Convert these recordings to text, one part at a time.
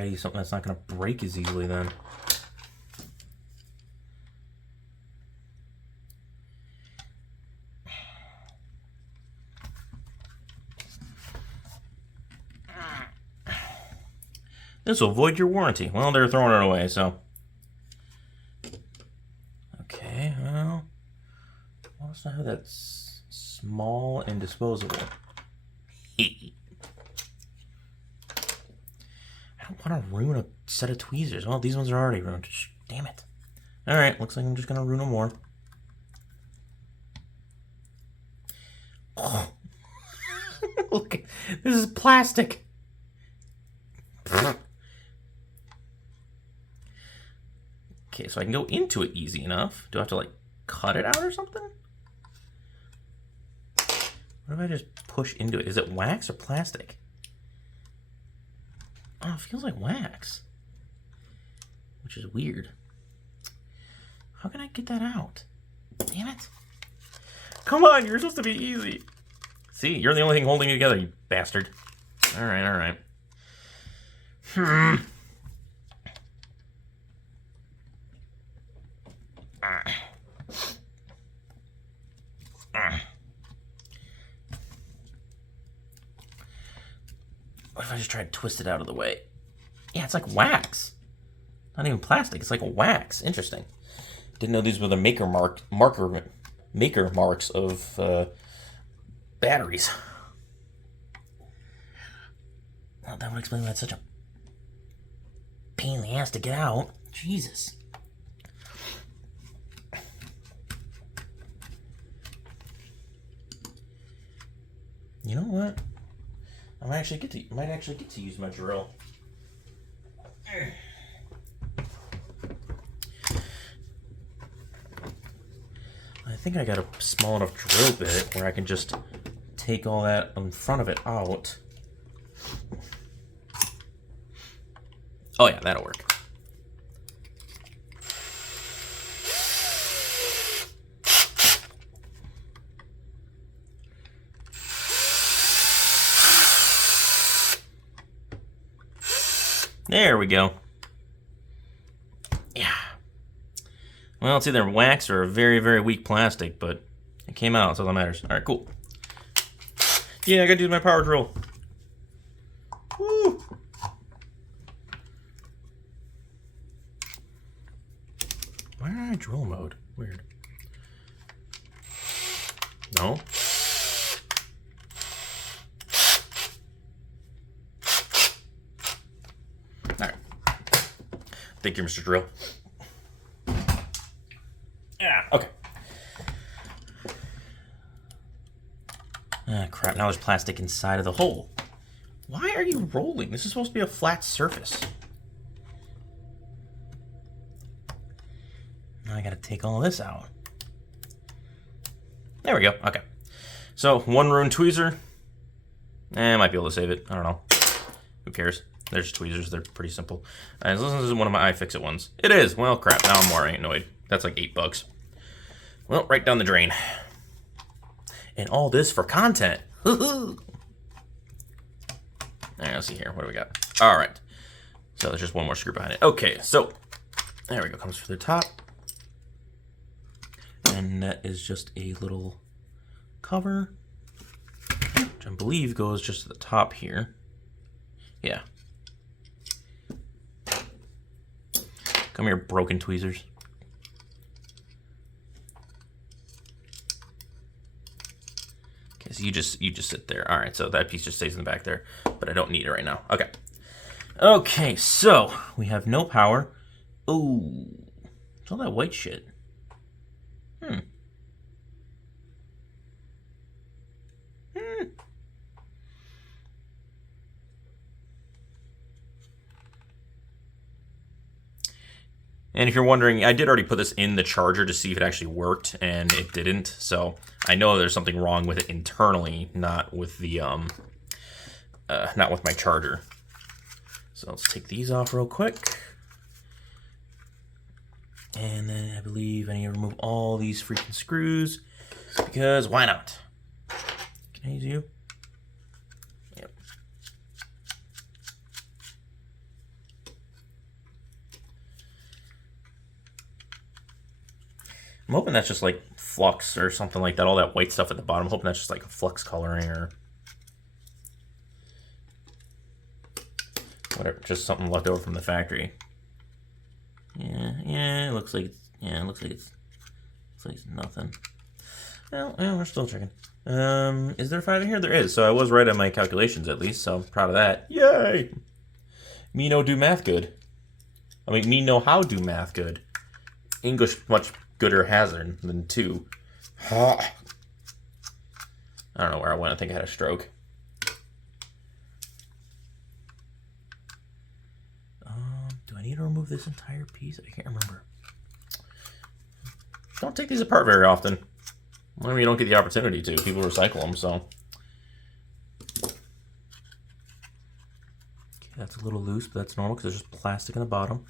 gotta use something that's not gonna break as easily then. This will void your warranty. Well, they're throwing it away, so. Okay, well. Why does I have that small and disposable? I don't want to ruin a set of tweezers. Well, these ones are already ruined. Damn it. Alright, looks like I'm just going to ruin them more. Oh. Look, this is plastic. Okay, so I can go into it easy enough. Do I have to, like, cut it out or something? What if I just push into it? Is it wax or plastic? Oh, it feels like wax. Which is weird. How can I get that out? Damn it. Come on, you're supposed to be easy. See, you're the only thing holding it together, you bastard. Alright, alright. What if I just try to twist it out of the way? Yeah, it's like wax. Not even plastic, it's like a wax. Interesting. Didn't know these were the maker marks of batteries. Well, that would explain why it's such a pain in the ass to get out. Jesus. You know what? I might actually get to use my drill. I think I got a small enough drill bit where I can just take all that in front of it out. Oh yeah, that'll work. There we go. Yeah. Well, it's either wax or a very, very weak plastic, but it came out, so that matters. Alright, cool. Yeah, I gotta use my power drill. Woo! Why did I drill mode? Weird. No? Alright. Thank you, Mr. Drill. Yeah, okay. Ah, crap. Now there's plastic inside of the hole. Why are you rolling? This is supposed to be a flat surface. Now I gotta take all this out. There we go. Okay. So, one ruined tweezer. I might be able to save it. I don't know. Who cares? They're just tweezers. They're pretty simple. This is one of my iFixit ones. It is. Well, crap. Now I'm more annoyed. That's like $8. Well, right down the drain. And all this for content. Alright, let's see here. What do we got? Alright. So there's just one more screw behind it. Okay, so there we go. Comes for the top. And that is just a little cover, which I believe goes just to the top here. Yeah. Come here, broken tweezers. Okay, so you just sit there. All right, so that piece just stays in the back there, but I don't need it right now. Okay. Okay, so we have no power. Ooh, it's all that white shit. And if you're wondering, I did already put this in the charger to see if it actually worked, and it didn't. So I know there's something wrong with it internally, not with the not with my charger. So let's take these off real quick. And then I believe I need to remove all these freaking screws, because why not? Can I use you? Yep. I'm hoping that's just like flux or something like that. All that white stuff at the bottom. I'm hoping that's just like flux coloring or whatever. Just something left over from the factory. Yeah. It looks like it's, it looks like it's nothing. Well, we're still checking. Is there 5 in here? There is. So I was right on my calculations at least. So I'm proud of that. Yay! Me know do math good. I mean, me know how do math good. English much gooder hazard than 2. I don't know where I went. I think I had a stroke. Do I need to remove this entire piece? I can't remember. Don't take these apart very often. Well, you don't get the opportunity to. People recycle them, so. Okay, that's a little loose, but that's normal because there's just plastic in the bottom.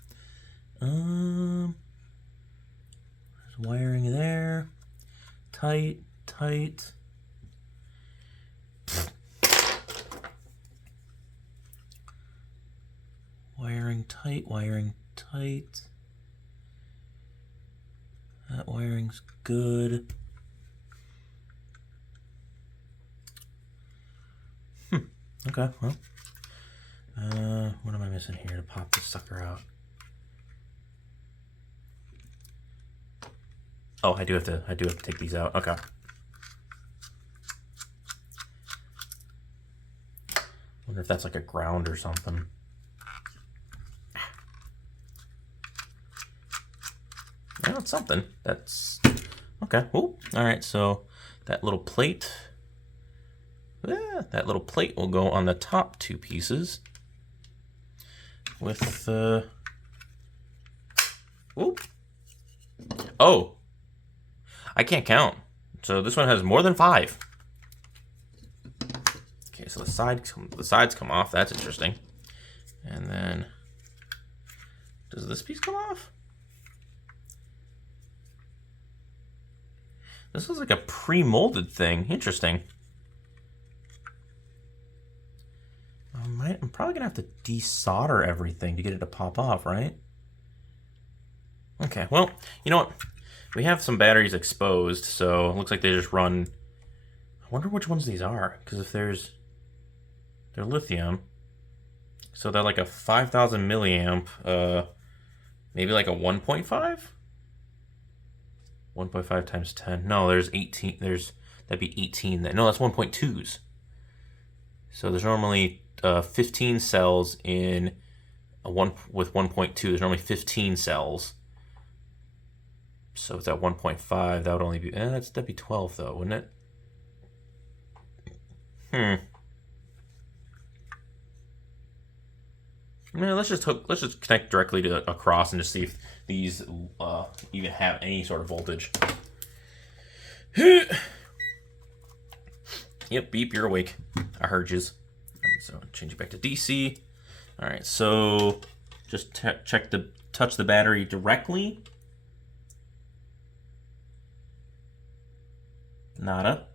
There's wiring there. Tight. Wiring tight. That wiring's good. Okay, well. What am I missing here to pop this sucker out? Oh, I do have to take these out. Okay. Wonder if that's like a ground or something. Yeah, it's something. That's okay. Ooh. All right, so that little plate. That little plate will go on the top 2 pieces with oh, I can't count. So this one has more than 5. Okay, so the sides come off. That's interesting. And then does this piece come off? This is like a pre-molded thing. Interesting. I'm probably gonna have to desolder everything to get it to pop off, right? Okay, well, you know what? We have some batteries exposed, so it looks like they just run. I wonder which ones these are, because if they're lithium, so they're like a 5,000 milliamp, maybe like a 1.5? 1.5 times 10. No, there's 18. That'd be 18. No, that's 1.2s. So there's normally 15 cells in a one with 1.2. There's normally 15 cells. So it's at 1.5. That would only be that'd be 12 though, wouldn't it? Let's just connect directly to a cross and just see if these even have any sort of voltage. Yep, beep, you're awake. I heard yous. Alright, so change it back to DC. Alright, so just touch the battery directly. Nada.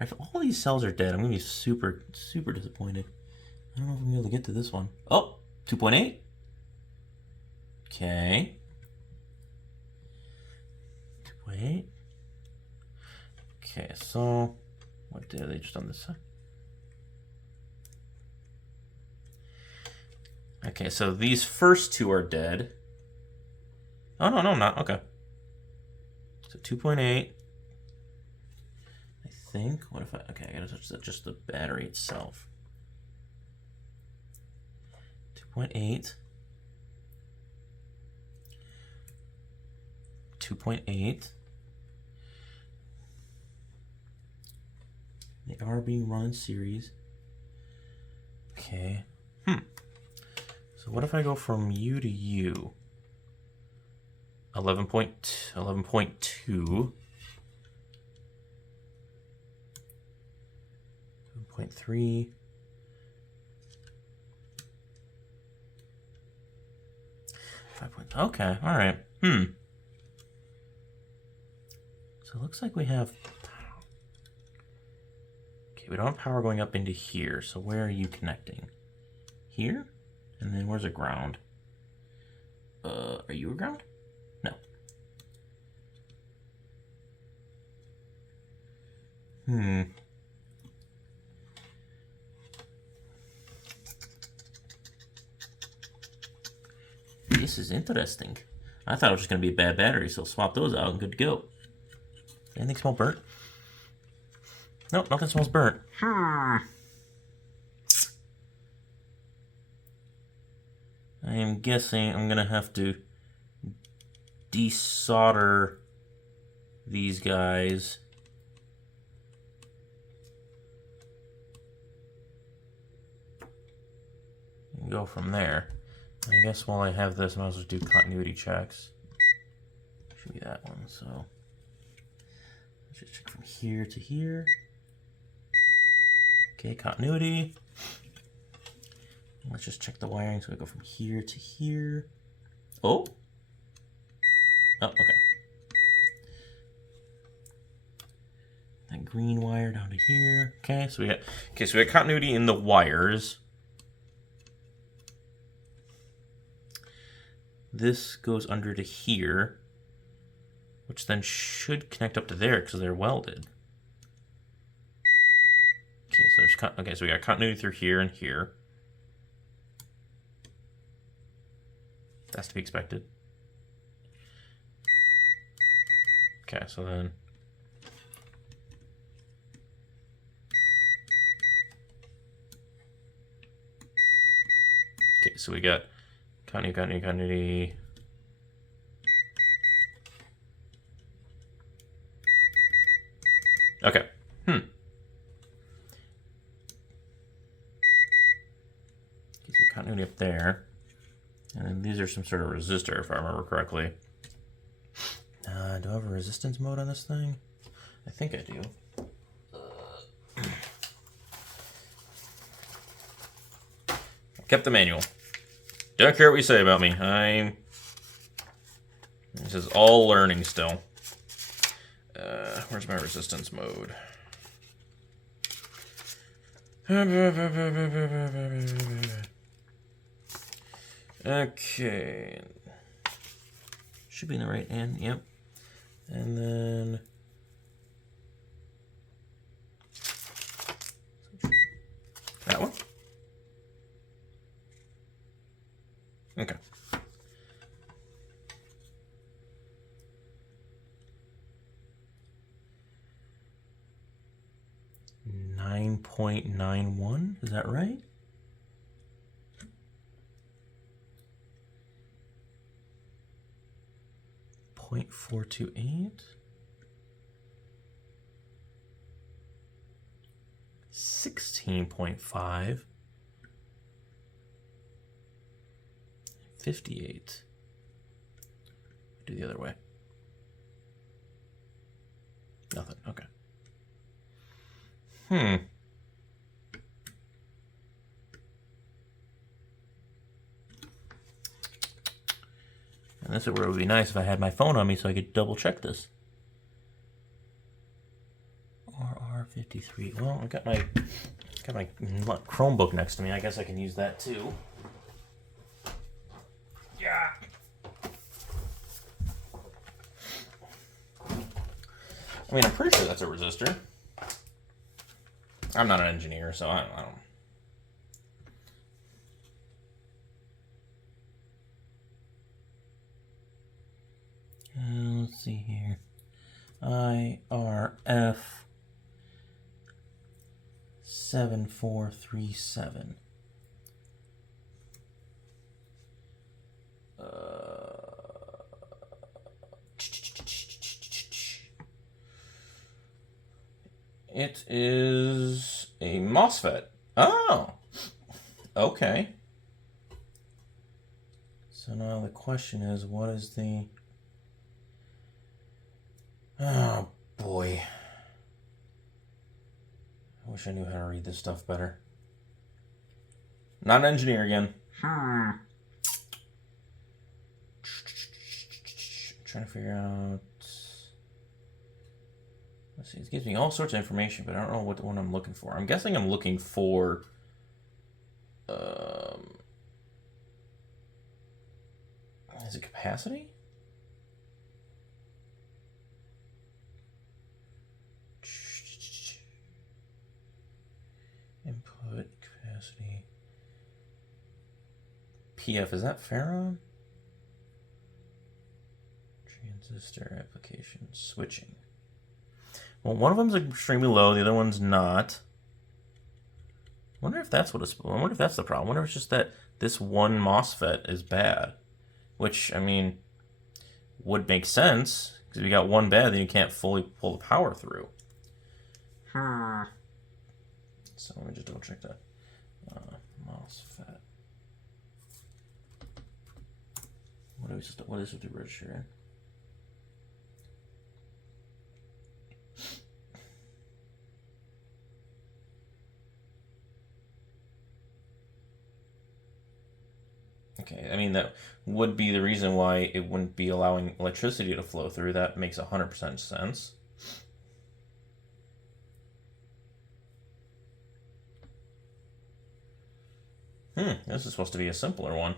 If all these cells are dead, I'm going to be super, super disappointed. I don't know if I'm going to be able to get to this one. Oh, 2.8. Okay. 2.8. Okay, so what did they just on this side? Okay, so these first 2 are dead. Oh, no, not. Okay. So 2.8. Think. What if I? Okay, I gotta touch just the battery itself. 2.8. 2.8. They are being run in series. Okay. So what if I go from U to U? 11.2. 0.3. Okay, all right. So it looks like we have. Okay, we don't have power going up into here. So where are you connecting? here, and then where's a ground? Are you a ground? No. This is interesting. I thought it was just going to be a bad battery, so I'll swap those out and good to go. Anything smell burnt? Nope, nothing smells burnt. I am guessing I'm going to have to desolder these guys. And go from there. I guess while I have this, I might as well do continuity checks. Should be that one, so let's just check from here to here. Okay, continuity. Let's just check the wiring, so we go from here to here. Oh! Oh, okay. That green wire down to here. Okay, so we got continuity in the wires. This goes under to here, which then should connect up to there because they're welded. Okay, so so we got continuity through here and here. That's to be expected. Okay, so then okay, so we got continuity. Okay. Okay, so continuity up there. And then these are some sort of resistor, if I remember correctly. Do I have a resistance mode on this thing? I think I do. Kept the manual. Don't care what you say about me. This is all learning still. Where's my resistance mode? Okay. Should be in the right end, yep. And then that one. Okay. 9.91, is that right? .428. 16.5. 58. Do the other way. Nothing. Okay. And this is where it would be nice if I had my phone on me so I could double check this. RR53. Well, I got my Chromebook next to me. I guess I can use that too. Yeah. I mean, I'm pretty sure that's a resistor. I'm not an engineer, so I don't. Let's see here. IRF 7437. It is a MOSFET. Oh, okay. So now the question is, what is the... Oh, boy. I wish I knew how to read this stuff better. Not an engineer again. Trying to figure out... Let's see, it gives me all sorts of information, but I don't know what one I'm looking for. I'm guessing I'm looking for... capacity? Input capacity. PF, is that Ferron? Transistor application switching. Well, one of them's extremely low, the other one's not. Wonder if that's what it's. I wonder if that's the problem. I wonder if it's just that this one MOSFET is bad, which I mean would make sense because if you got one bad, then you can't fully pull the power through. So let me just double check that. MOSFET. What is the register in? Okay, I mean, that would be the reason why it wouldn't be allowing electricity to flow through. That makes 100% sense. This is supposed to be a simpler one.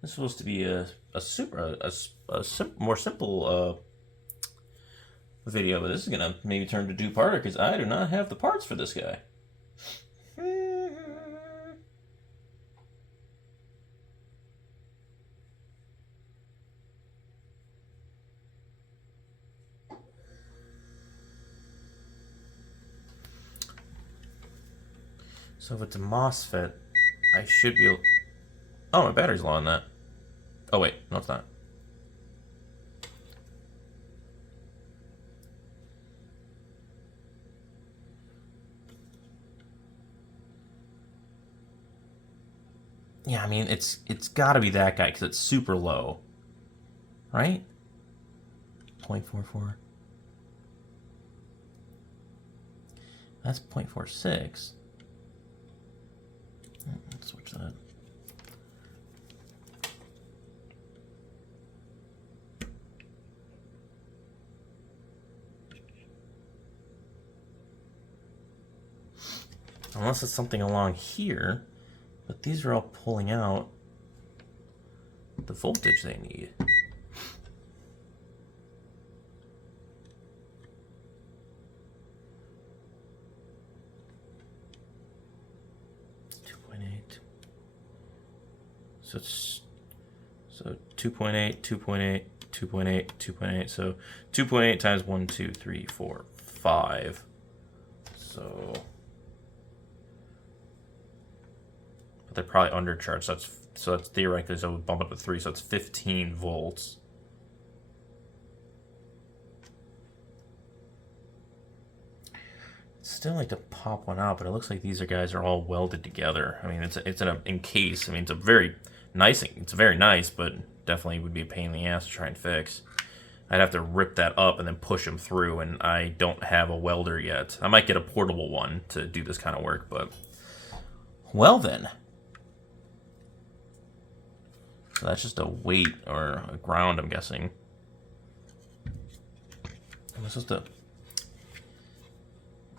This is supposed to be a more simple video, but this is gonna maybe turn to two-parter because I do not have the parts for this guy. So if it's a MOSFET, I should be able... Oh, my battery's low on that. Oh wait, no it's not. Yeah, I mean, it's got to be that guy because it's super low. Right? 0.44. That's 0.46. Let's switch that. Unless it's something along here, but these are all pulling out the voltage they need. So it's 2.8, 2.8, 2.8, 2.8. So 2.8 times 1, 2, 3, 4, 5. So, but they're probably undercharged. So that's theoretically, so it would bump up to 3. So it's 15 volts. Still like to pop one out, but it looks like these guys are all welded together. I mean, it's in a case. I mean, it's very nice, but definitely would be a pain in the ass to try and fix. I'd have to rip that up and then push them through, and I don't have a welder yet. I might get a portable one to do this kind of work, but well then. So that's just a weight or a ground, I'm guessing. Am I supposed to?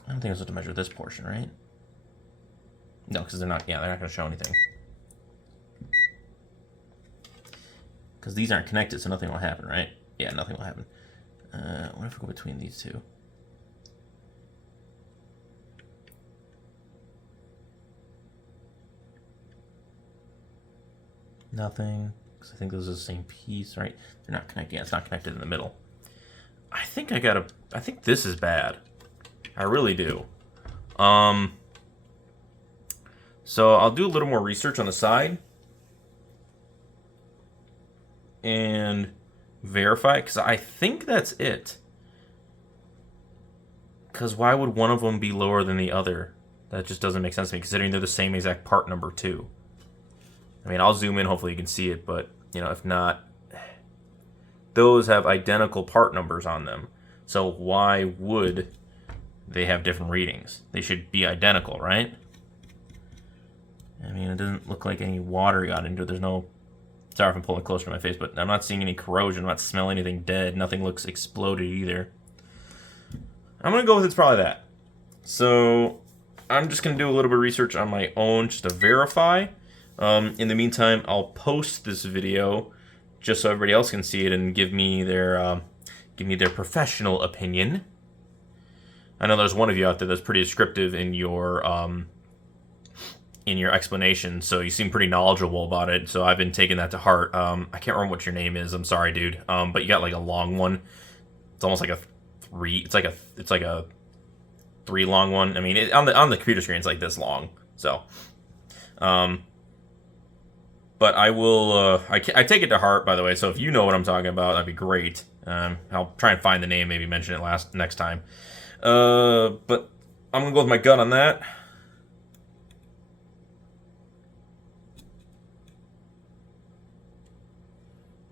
I don't think I'm supposed to measure this portion, right? No, because they're not. Yeah, they're not going to show anything. Because these aren't connected, so nothing will happen, right? Yeah, nothing will happen. What if we go between these two? Nothing. Because I think those are the same piece, right? They're not connected. Yeah, it's not connected in the middle. I think I think this is bad. I really do. So I'll do a little more research on the side and verify, because I think that's it. Because why would one of them be lower than the other? That just doesn't make sense to me, considering they're the same exact part number too. I mean, I'll zoom in, hopefully you can see it, but, you know, if not, those have identical part numbers on them. So why would they have different readings? They should be identical, right? I mean, it doesn't look like any water got into it. There's no... Sorry if I'm pulling closer to my face, but I'm not seeing any corrosion. I'm not smelling anything dead. Nothing looks exploded either. I'm going to go with it's probably that. So I'm just going to do a little bit of research on my own just to verify. In the meantime, I'll post this video just so everybody else can see it and give me their professional opinion. I know there's one of you out there that's pretty descriptive in your explanation, so you seem pretty knowledgeable about it. So I've been taking that to heart. I can't remember what your name is. I'm sorry, dude. But you got like a long one. It's almost like a 3. It's like a 3 long one. I mean, on the computer screen, it's like this long. So, but I will. I take it to heart, by the way. So if you know what I'm talking about, that'd be great. I'll try and find the name, maybe mention it next time. But I'm gonna go with my gut on that.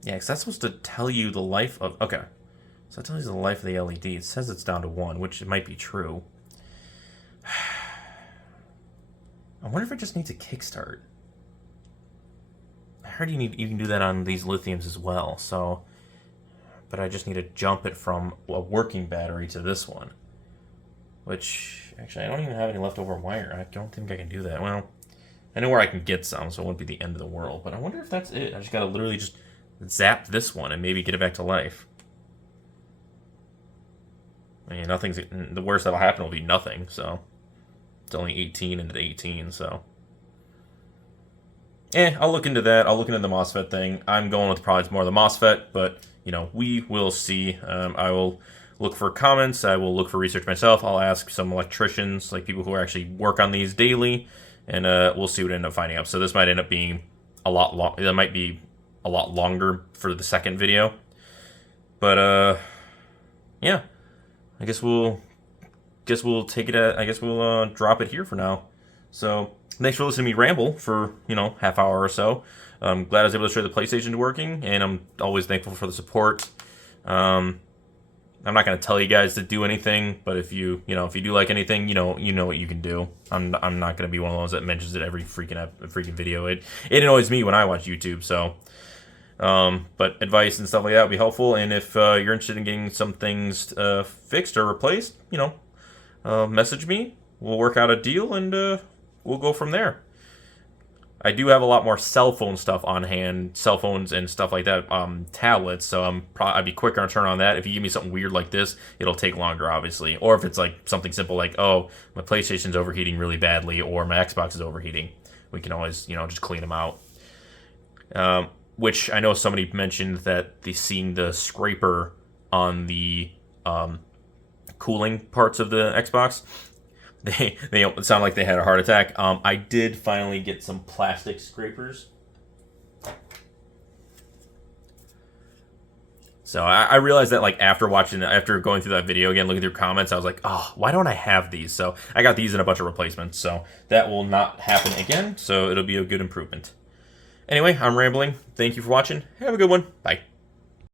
Yeah, because that's supposed to tell you the life of... Okay. So that tells you the life of the LED. It says it's down to 1, which it might be true. I wonder if it just needs a kickstart. I heard you can do that on these lithiums as well, so... But I just need to jump it from a working battery to this one. Which, actually, I don't even have any leftover wire. I don't think I can do that. Well, I know where I can get some, so it won't be the end of the world. But I wonder if that's it. I just gotta literally just zap this one and maybe get it back to life. I mean, the worst that'll happen will be nothing, so... It's only 18 into 18, so... I'll look into that. I'll look into the MOSFET thing. I'm going with probably more of the MOSFET, but, you know, we will see. I will look for comments. I will look for research myself. I'll ask some electricians, like people who actually work on these daily, and we'll see what I end up finding out. So this might end up being a lot long. That might be a lot longer for the second video. But yeah, I guess we'll take it at, I guess we'll drop it here for now. So thanks for listening to me ramble for, you know, half hour or so. I'm glad I was able to show the PlayStation working, and I'm always thankful for the support. I'm not going to tell you guys to do anything, but if you do like anything, you know what you can do. I'm not going to be one of those that mentions it every freaking video. It annoys me when I watch YouTube, so but advice and stuff like that would be helpful. And if you're interested in getting some things fixed or replaced, you know, message me. We'll work out a deal, and we'll go from there. I do have a lot more cell phone stuff on hand, cell phones and stuff like that, tablets, so I'd be quicker to turn on that. If you give me something weird like this, it'll take longer, obviously. Or if it's like something simple like, oh, my PlayStation's overheating really badly, or my Xbox is overheating, we can always, you know, just clean them out. Which I know somebody mentioned that seeing the scraper on the cooling parts of the Xbox, They sound like they had a heart attack. I did finally get some plastic scrapers. So I realized that, like, after going through that video again, looking through comments, I was like, oh, why don't I have these? So I got these and a bunch of replacements. So that will not happen again. So it'll be a good improvement. Anyway, I'm rambling. Thank you for watching. Have a good one. Bye.